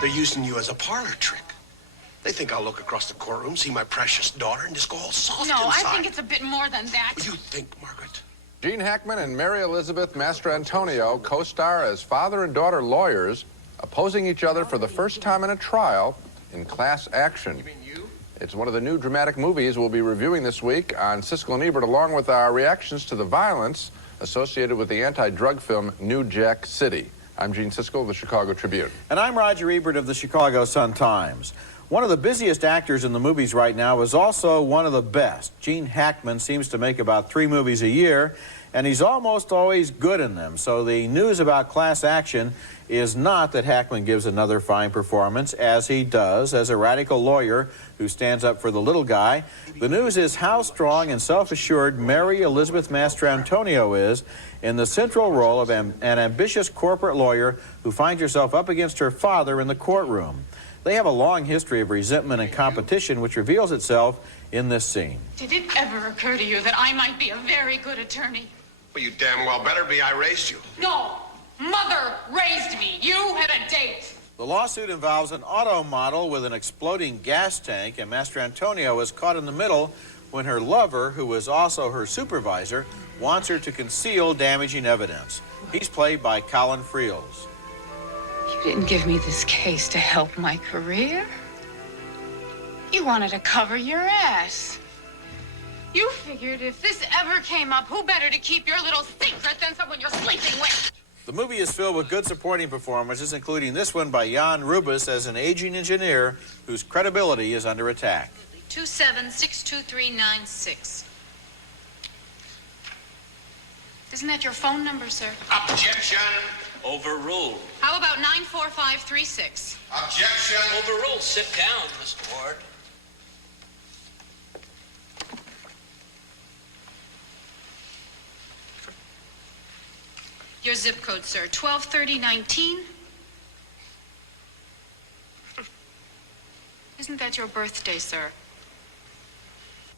They're using you as a parlor trick. They think I'll look across the courtroom, see my precious daughter, and just go all soft No, inside. I think it's a bit more than that. What do you think, Margaret? Gene Hackman and Mary Elizabeth Mastrantonio co-star as father and daughter lawyers opposing each other for the first time in a trial in Class Action. You mean you? It's one of the new dramatic movies we'll be reviewing this week on Siskel and Ebert, along with our reactions to the violence associated with the anti-drug film New Jack City. I'm Gene Siskel of the Chicago Tribune. And I'm Roger Ebert of the Chicago Sun-Times. One of the busiest actors in the movies right now is also one of the best. Gene Hackman seems to make about 3 movies a year, and he's almost always good in them. So the news about Class Action is not that Hackman gives another fine performance, as he does as a radical lawyer who stands up for the little guy. The news is how strong and self-assured Mary Elizabeth Mastrantonio is in the central role of an ambitious corporate lawyer who finds herself up against her father in the courtroom. They have a long history of resentment and competition, which reveals itself in this scene. Did it ever occur to you that I might be a very good attorney? Well, you damn well better be. I raised you. No, Mother raised me. You had a date. The lawsuit involves an auto model with an exploding gas tank, and Mastrantonio is caught in the middle when her lover, who is also her supervisor, wants her to conceal damaging evidence. He's played by Colin Friels. You didn't give me this case to help my career. You wanted to cover your ass. You figured if this ever came up, who better to keep your little secret than someone you're sleeping with? The movie is filled with good supporting performances, including this one by Jan Rubis as an aging engineer whose credibility is under attack. 2762396. Isn't that your phone number, sir? Objection. Overruled. How about 94536? Objection. Overruled. Sit down, Mr. Ward. Your zip code, sir. 123019. Isn't that your birthday, sir?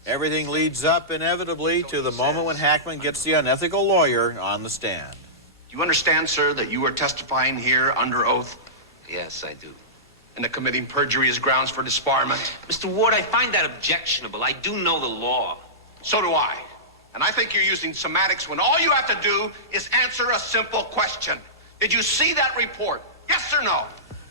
Everything leads up inevitably to the moment when Hackman gets the unethical lawyer on the stand. You understand, sir, that you are testifying here under oath Yes, I do. and that committing perjury is grounds for disbarment? Mr. Ward, I find that objectionable. I do know the law. So do I. And I think you're using semantics when all you have to do is answer a simple question. Did you see that report? Yes or no?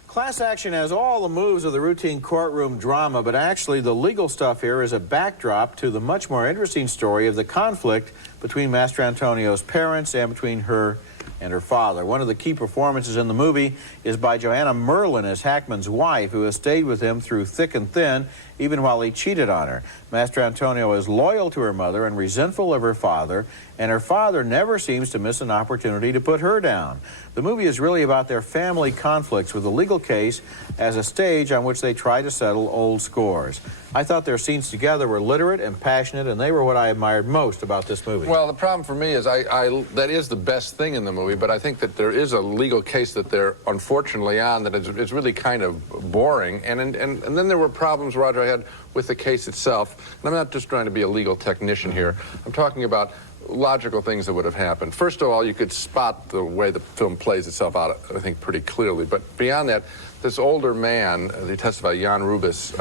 Class Action has all the moves of the routine courtroom drama, but actually the legal stuff here is a backdrop to the much more interesting story of the conflict between Mastrantonio's parents and between her and her father. One of the key performances in the movie is by Joanna Merlin as Hackman's wife, who has stayed with him through thick and thin, even while he cheated on her. Mastrantonio is loyal to her mother and resentful of her father, and her father never seems to miss an opportunity to put her down. The movie is really about their family conflicts, with a legal case as a stage on which they try to settle old scores. I thought their scenes together were literate and passionate, and they were what I admired most about this movie. Well, the problem for me is that is the best thing in the movie, but I think that there is a legal case that they're unfortunately on that is really kind of boring. And then there were problems, Roger, I had with the case itself. And I'm not just trying to be a legal technician here. I'm talking about logical things that would have happened. First of all, you could spot the way the film plays itself out, I think, pretty clearly. But beyond that, this older man, they testified, Jan Rubis,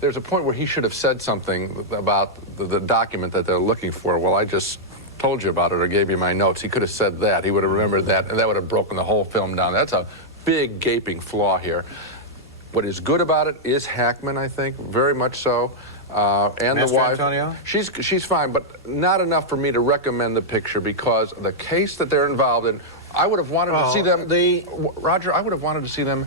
there's a point where he should have said something about the document that they're looking for. Well, I just told you about it or gave you my notes. He could have said that. He would have remembered that, and that would have broken the whole film down. That's a big, gaping flaw here. What is good about it is Hackman, I think, very much so. And the wife. She's fine, but not enough for me to recommend the picture because the case that they're involved in, I would have wanted to see them, Roger, I would have wanted to see them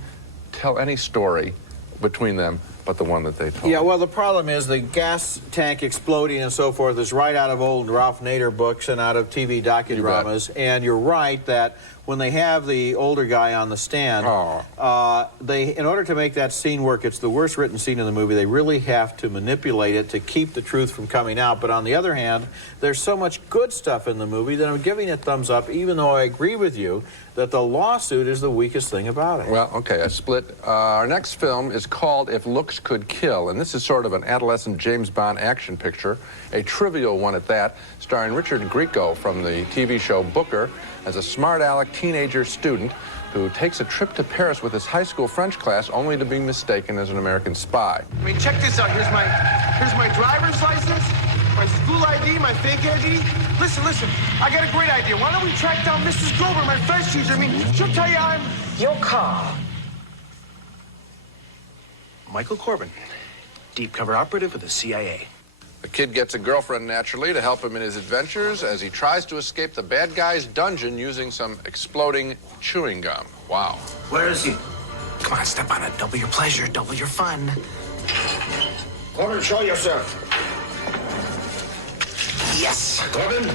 tell any story between them but the one that they told. Yeah, well, the problem is the gas tank exploding and so forth is right out of old Ralph Nader books and out of TV docudramas. And you're right that when they have the older guy on the stand, in order to make that scene work, it's the worst written scene in the movie. They really have to manipulate it to keep the truth from coming out. But on the other hand, there's so much good stuff in the movie that I'm giving it thumbs up, even though I agree with you that the lawsuit is the weakest thing about it. Well, okay, I split. Our next film is called If Looks Could Kill, and this is sort of an adolescent James Bond action picture, a trivial one at that, starring Richard Grieco from the TV show Booker as a smart-aleck teenager student who takes a trip to Paris with his high school French class only to be mistaken as an American spy. I mean, check this out. Here's my driver's license, my school ID, my fake ID. Listen, I got a great idea. Why don't we track down Mrs. Grover, my French teacher? I mean, she'll tell you I'm... Your car. Michael Corbin, deep cover operative with the CIA. The kid gets a girlfriend, naturally, to help him in his adventures as he tries to escape the bad guy's dungeon using some exploding chewing gum. Wow. Where is he? Come on, step on it. Double your pleasure, double your fun. Corbin, show yourself. Yes! Corbin?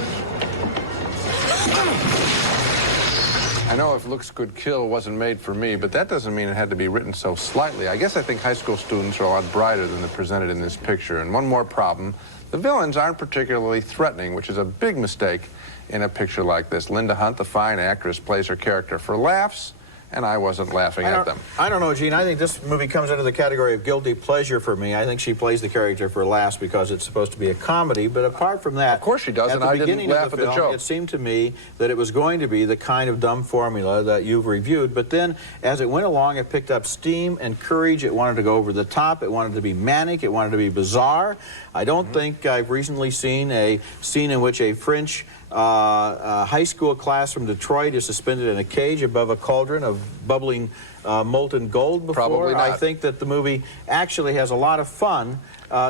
I know If Looks Could Kill wasn't made for me, but that doesn't mean it had to be written so slightly. I guess I think high school students are a lot brighter than they're presented in this picture. And one more problem, the villains aren't particularly threatening, which is a big mistake in a picture like this. Linda Hunt, the fine actress, plays her character for laughs, and I wasn't laughing at them. I don't know, Gene. I think this movie comes under the category of guilty pleasure for me. I think she plays the character for laughs because it's supposed to be a comedy, but apart from that... Of course she does, and I didn't laugh at the joke. It seemed to me that it was going to be the kind of dumb formula that you've reviewed, but then as it went along, it picked up steam and courage. It wanted to go over the top. It wanted to be manic. It wanted to be bizarre. I don't think I've recently seen a scene in which a French high school class from Detroit is suspended in a cage above a cauldron of bubbling molten gold before. Probably not. I think that the movie actually has a lot of fun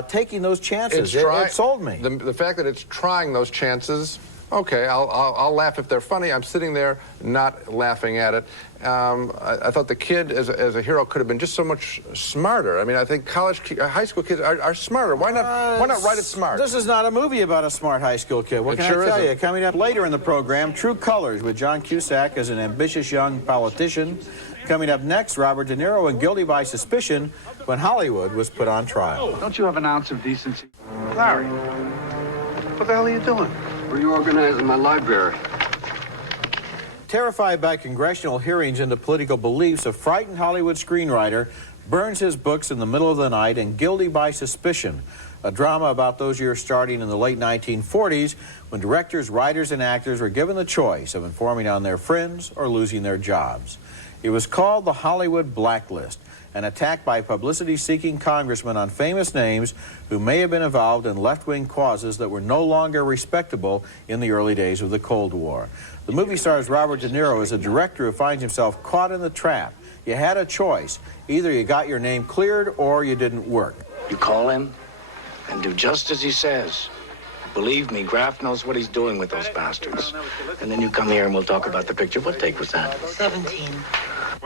taking those chances. It sold me. The fact that it's trying those chances, okay, I'll laugh if they're funny. I'm sitting there not laughing at it. I thought the kid as a hero could have been just so much smarter. I mean, I think high school kids are smarter. Why not write it smart? This is not a movie about a smart high school kid. What can I tell you? Coming up later in the program, True Colors with John Cusack as an ambitious young politician. Coming up next, Robert De Niro and Guilty by Suspicion when Hollywood was put on trial. Don't you have an ounce of decency? Larry, what the hell are you doing? Reorganizing my library. Terrified by congressional hearings into political beliefs, a frightened Hollywood screenwriter burns his books in the middle of the night in Guilty by Suspicion, a drama about those years starting in the late 1940s when directors, writers, and actors were given the choice of informing on their friends or losing their jobs. It was called the Hollywood Blacklist, an attack by publicity-seeking congressmen on famous names who may have been involved in left-wing causes that were no longer respectable in the early days of the Cold War. The movie stars Robert De Niro as a director who finds himself caught in the trap. You had a choice. Either you got your name cleared or you didn't work. You call him and do just as he says. Believe me, Graff knows what he's doing with those bastards. And then you come here and we'll talk about the picture. What take was that? 17.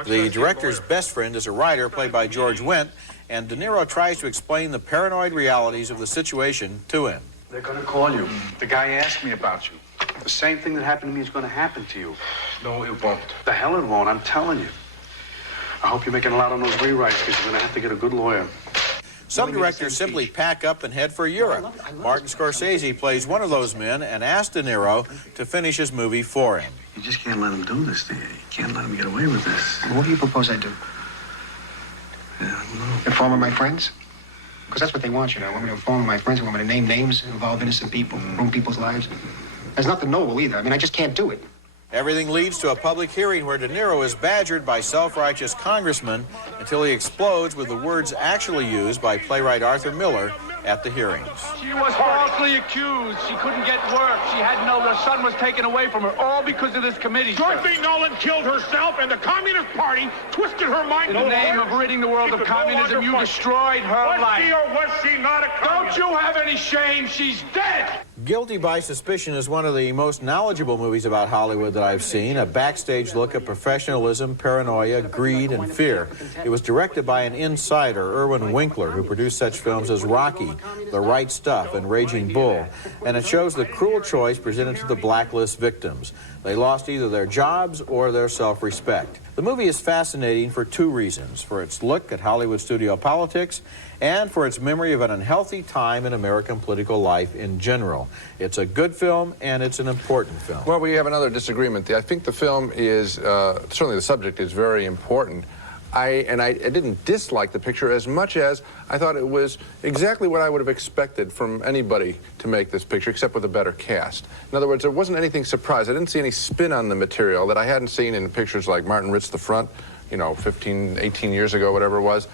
The director's best friend is a writer played by George Wendt, and De Niro tries to explain the paranoid realities of the situation to him. They're going to call you. The guy asked me about you. The same thing that happened to me is going to happen to you. No, it won't. The hell it won't, I'm telling you. I hope you're making a lot on those rewrites because you're going to have to get a good lawyer. Some directors simply pack up and head for Europe. Martin Scorsese plays one of those men and asks De Niro to finish his movie for him. You just can't let him do this to you. You can't let him get away with this. What do you propose I do? Inform my friends? Because that's what they want, you know. I want me to inform my friends. I want me to name names, involve innocent people, ruin people's lives. There's nothing noble either. I mean, I just can't do it. Everything leads to a public hearing where De Niro is badgered by self-righteous congressmen until he explodes with the words actually used by playwright Arthur Miller at the hearings. She was falsely accused. She couldn't get work. She had her son was taken away from her, all because of this committee. Dorothy Nolan killed herself, and the Communist Party twisted her mind. In the name of ridding the world of communism, you destroyed her life. Was she or was she not a communist? Don't you have any shame? She's dead! Guilty by Suspicion is one of the most knowledgeable movies about Hollywood that I've seen, a backstage look at professionalism, paranoia, greed, and fear. It was directed by an insider, Irwin Winkler, who produced such films as Rocky, The Right Stuff, and Raging Bull, and it shows the cruel choice presented to the blacklist victims. They lost either their jobs or their self-respect. The movie is fascinating for two reasons: for its look at Hollywood studio politics and for its memory of an unhealthy time in American political life in general. It's a good film, and it's an important film. Well, we have another disagreement. I think the film is, certainly the subject is very important. I didn't dislike the picture as much as I thought it was exactly what I would have expected from anybody to make this picture, except with a better cast. In other words, there wasn't anything surprise. I didn't see any spin on the material that I hadn't seen in pictures like Martin Ritz the Front, you know, 15, 18 years ago, whatever it was,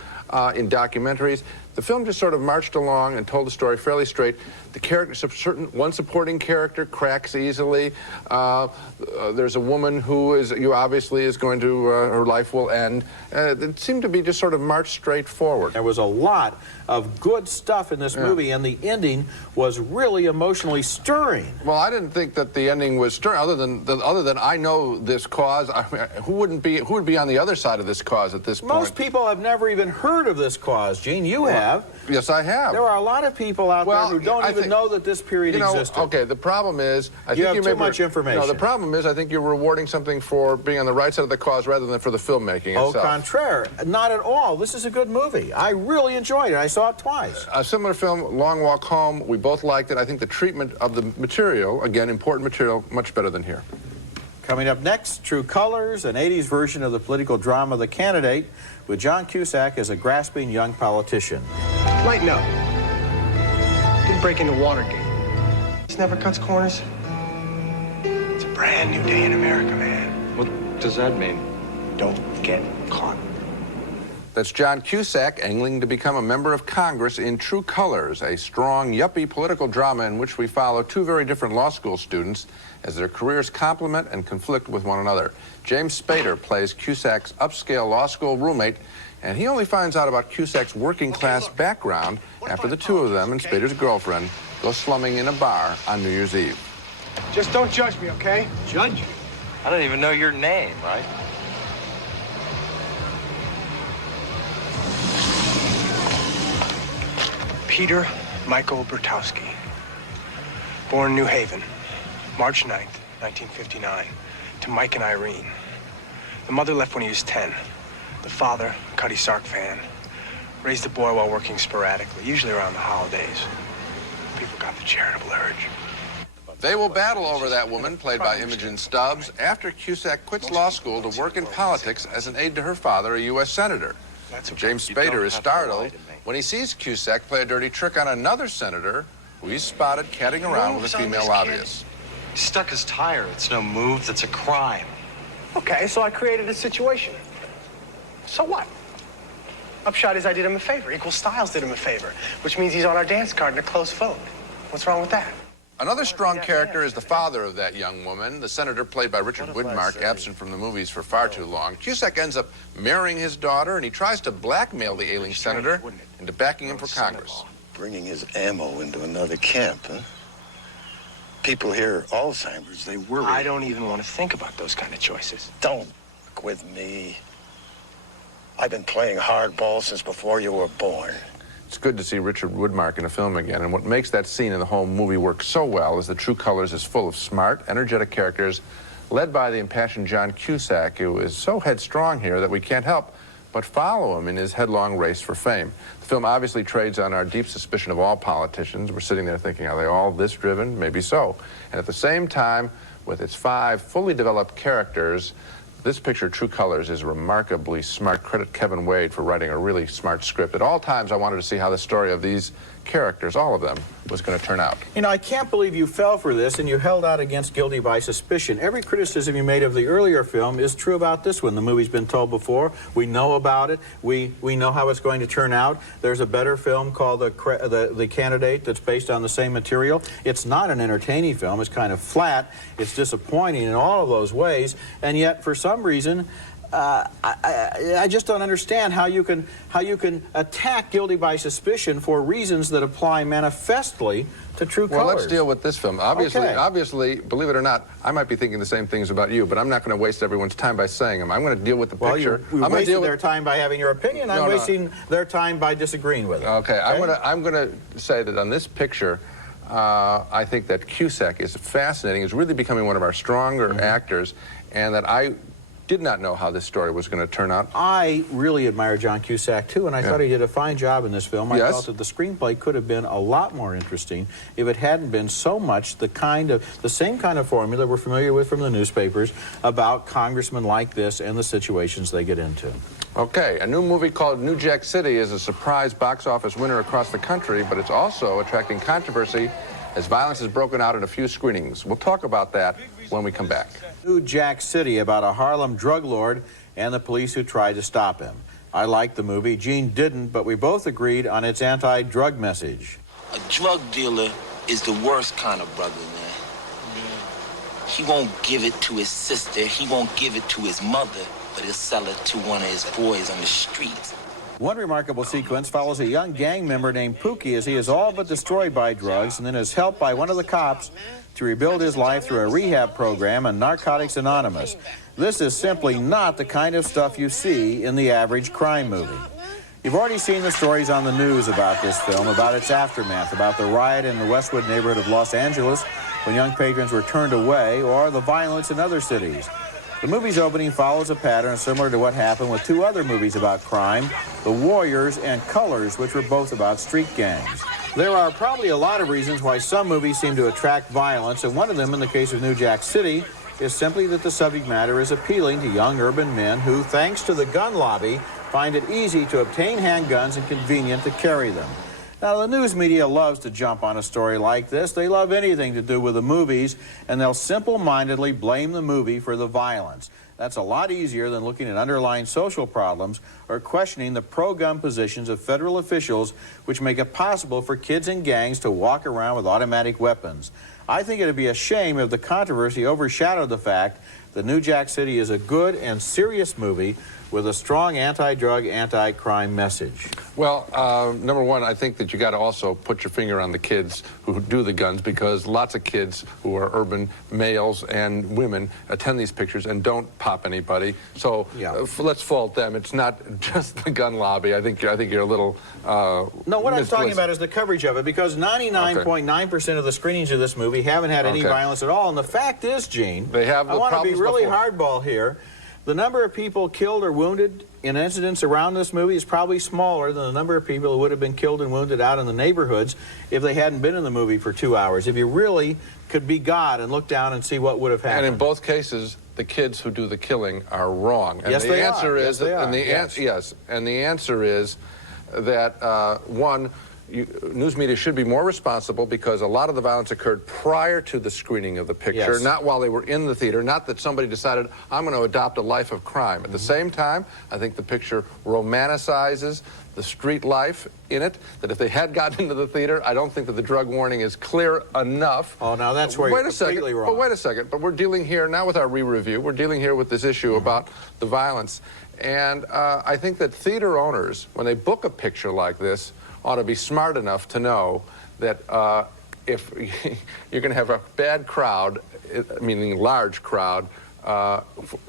in documentaries. The film just sort of marched along and told the story fairly straight. The character, one supporting character cracks easily. There's a woman who obviously is going to, her life will end. It seemed to be just sort of marched straight forward. There was a lot of good stuff in this movie, and the ending was really emotionally stirring. Well, I didn't think that the ending was stirring, other than I know this cause. I mean, who would be on the other side of this cause at this point? Most people have never even heard of this cause. Gene, you have. Yes, I have. There are a lot of people out there who don't even know that this period existed. Okay, the problem is, I think you have too much information. No, the problem is, I think you're rewarding something for being on the right side of the cause rather than for the filmmaking itself. Au contraire, not at all. This is a good movie. I really enjoyed it. I saw it twice. A similar film, Long Walk Home. We both liked it. I think the treatment of the material, again, important material, much better than here. Coming up next, True Colors, an 80s version of the political drama The Candidate, with John Cusack as a grasping young politician. Lighten up. Didn't break into Watergate. This never cuts corners. It's a brand new day in America, man. What does that mean? Don't get caught. That's John Cusack angling to become a member of Congress in True Colors, a strong, yuppie political drama in which we follow two very different law school students as their careers complement and conflict with one another. James Spader plays Cusack's upscale law school roommate, and he only finds out about Cusack's working-class background after the two of them and Spader's girlfriend go slumming in a bar on New Year's Eve. Just don't judge me, okay? Judge? I don't even know your name, right? Peter Michael Bertowski. Born in New Haven, March 9th, 1959, to Mike and Irene. The mother left when he was 10. The father, a Cutty Sark fan, raised the boy while working sporadically, usually around the holidays. People got the charitable urge. They will battle over that woman, played by Imogen Stubbs, after Cusack quits law school to work in politics as an aide to her father, a U.S. senator. James Spader is startled when he sees Cusack play a dirty trick on another senator who he's spotted catting around with a female lobbyist. He stuck his tire. It's no move. That's a crime. Okay, so I created a situation. So what? Upshot is I did him a favor. Equal Styles did him a favor, which means he's on our dance card in a close vote. What's wrong with that? Another strong character is the father of that young woman, the senator played by Richard Widmark, absent from the movies for far too long. Cusack ends up marrying his daughter, and he tries to blackmail the ailing senator into backing him for Congress. Bringing his ammo into another camp, huh? People here, Alzheimer's, they worry. I don't even want to think about those kind of choices. Don't work with me. I've been playing hardball since before you were born. It's good to see Richard Widmark in a film again, and what makes that scene in the whole movie work so well is that True Colors is full of smart, energetic characters led by the impassioned John Cusack, who is so headstrong here that we can't help but follow him in his headlong race for fame. The film obviously trades on our deep suspicion of all politicians. We're sitting there thinking, are they all this driven? Maybe so. And at the same time, with its 5 fully developed characters, this picture, True Colors, is remarkably smart. Credit Kevin Wade for writing a really smart script. At all times, I wanted to see how the story of these characters, all of them, was going to turn out. You know, I can't believe you fell for this and you held out against Guilty by Suspicion. Every criticism you made of the earlier film is true about this one. The movie's been told before. We know about it. We know how it's going to turn out. There's a better film called The Candidate that's based on the same material. It's not an entertaining film. It's kind of flat. It's disappointing in all of those ways. And yet, for some reason, I just don't understand how you can attack guilty by suspicion for reasons that apply manifestly to true colors. Well, let's deal with this film. Obviously, Okay. obviously, believe it or not, I might be thinking the same things about you, but I'm not going to waste everyone's time by saying them. I'm going to deal with the picture. You I'm wasted their time by having your opinion. I'm wasting their time by disagreeing with it. Okay, I'm going to say that on this picture, I think that Cusack is fascinating. He's really becoming one of our stronger actors, and that I did not know how this story was going to turn out. I really admire John Cusack, too, and I thought he did a fine job in this film. I felt that the screenplay could have been a lot more interesting if it hadn't been so much the same kind of formula we're familiar with from the newspapers about congressmen like this and the situations they get into. Okay, a new movie called New Jack City is a surprise box office winner across the country, but it's also attracting controversy as violence has broken out in a few screenings. We'll talk about that when we come back. New Jack City, about a Harlem drug lord and the police who tried to stop him. I liked the movie. Gene didn't, but we both agreed on its anti-drug message. A drug dealer is the worst kind of brother, man. He won't give it to his sister. He won't give it to his mother, but he'll sell it to one of his boys on the streets. One remarkable sequence follows a young gang member named Pookie as he is all but destroyed by drugs and then is helped by one of the cops to rebuild his life through a rehab program and Narcotics Anonymous. This is simply not the kind of stuff you see in the average crime movie. You've already seen the stories on the news about this film, about its aftermath, about the riot in the Westwood neighborhood of Los Angeles when young patrons were turned away, or the violence in other cities. The movie's opening follows a pattern similar to what happened with two other movies about crime, The Warriors and Colors, which were both about street gangs. There are probably a lot of reasons why some movies seem to attract violence, and one of them, in the case of New Jack City, is simply that the subject matter is appealing to young urban men who, thanks to the gun lobby, find it easy to obtain handguns and convenient to carry them. Now, the news media loves to jump on a story like this. They love anything to do with the movies, and they'll simple-mindedly blame the movie for the violence. That's a lot easier than looking at underlying social problems or questioning the pro-gun positions of federal officials, which make it possible for kids in gangs to walk around with automatic weapons. I think it would be a shame if the controversy overshadowed the fact that New Jack City is a good and serious movie with a strong anti-drug, anti-crime message. Well, number one, I think that you got to also put your finger on the kids who do the guns, because lots of kids who are urban males and women attend these pictures and don't pop anybody. So let's fault them. It's not just the gun lobby. I think you're a little No, what I'm talking about is the coverage of it, because 99.9% of the screenings of this movie haven't had any violence at all. And the fact is, Gene, they have I want to be really hardball here. The number of people killed or wounded in incidents around this movie is probably smaller than the number of people who would have been killed and wounded out in the neighborhoods if they hadn't been in the movie for 2 hours. If you really could be God and look down and see what would have happened. And in both cases, the kids who do the killing are wrong. And yes, the they answer are. is, Yes, they are. And the Yes. and the answer is that one, news media should be more responsible, because a lot of the violence occurred prior to the screening of the picture, not while they were in the theater, not that somebody decided, I'm going to adopt a life of crime. At the same time, I think the picture romanticizes the street life in it, that if they had gotten into the theater, I don't think that the drug warning is clear enough. Oh, now that's where you're completely wrong. But wait a second. But we're dealing here, now with our re-review, we're dealing here with this issue about the violence. And I think that theater owners, when they book a picture like this, ought to be smart enough to know that if you're going to have a bad crowd, meaning large crowd, and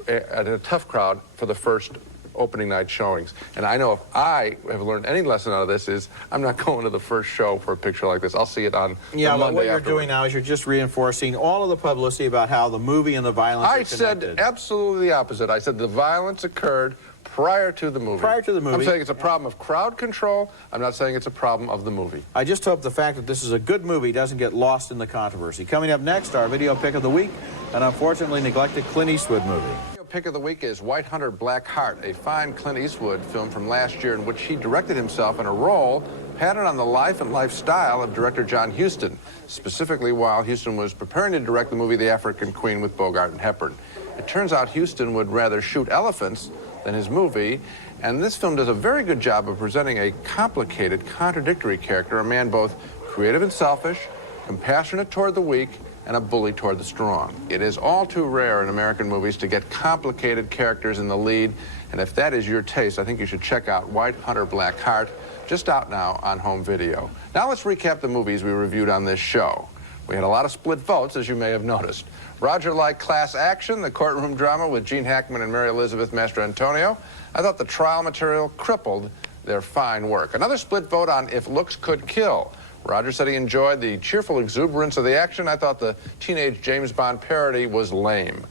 a tough crowd for the first opening night showings. And I know if I have learned any lesson out of this is I'm not going to the first show for a picture like this. I'll see it on the Monday but what you're afterward. doing now is you're just reinforcing all of the publicity about how the movie and the violence are connected. I said absolutely the opposite. I said the violence occurred prior to the movie. Prior to the movie. I'm saying it's a problem of crowd control. I'm not saying it's a problem of the movie. I just hope the fact that this is a good movie doesn't get lost in the controversy. Coming up next, our video pick of the week, an unfortunately neglected Clint Eastwood movie. Video pick of the week is White Hunter, Black Heart, a fine Clint Eastwood film from last year in which he directed himself in a role patterned on the life and lifestyle of director John Huston, specifically while Huston was preparing to direct the movie The African Queen with Bogart and Hepburn. It turns out Huston would rather shoot elephants than his movie, and this film does a very good job of presenting a complicated, contradictory character, a man both creative and selfish, compassionate toward the weak, and a bully toward the strong. It is all too rare in American movies to get complicated characters in the lead, and if that is your taste, I think you should check out White Hunter Black Heart, just out now on home video. Now let's recap the movies we reviewed on this show. We had a lot of split votes, as you may have noticed. Roger liked Class Action, the courtroom drama with Gene Hackman and Mary Elizabeth Mastrantonio. I thought the trial material crippled their fine work. Another split vote on If Looks Could Kill. Roger said he enjoyed the cheerful exuberance of the action. I thought the teenage James Bond parody was lame.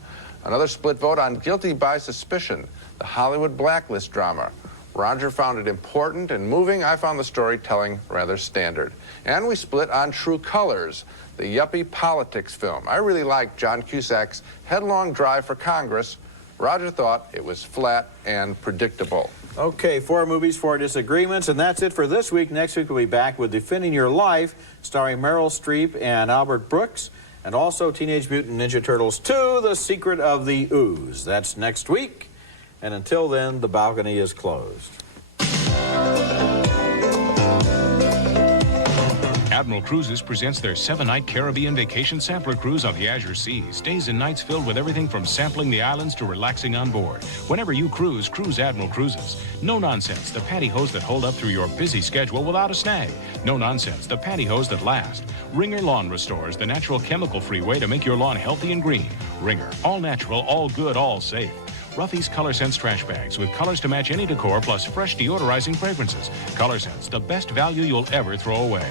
Another split vote on Guilty by Suspicion, the Hollywood blacklist drama. Roger found it important and moving. I found the storytelling rather standard. And we split on True Colors, the yuppie politics film. I really liked John Cusack's headlong drive for Congress. Roger thought it was flat and predictable. Okay, 4 movies, 4 disagreements, and that's it for this week. Next week we'll be back with Defending Your Life, starring Meryl Streep and Albert Brooks, and also Teenage Mutant Ninja Turtles 2, The Secret of the Ooze. That's next week, and until then, the balcony is closed. Admiral Cruises presents their 7-night Caribbean vacation sampler cruise on the Azure Seas. Days and nights filled with everything from sampling the islands to relaxing on board. Whenever you cruise, cruise Admiral Cruises. No nonsense, the pantyhose that hold up through your busy schedule without a snag. No nonsense, the pantyhose that last. Ringer Lawn Restores, the natural chemical-free way to make your lawn healthy and green. Ringer, all natural, all good, all safe. Ruffy's Color Sense trash bags with colors to match any decor plus fresh deodorizing fragrances. Color Sense, the best value you'll ever throw away.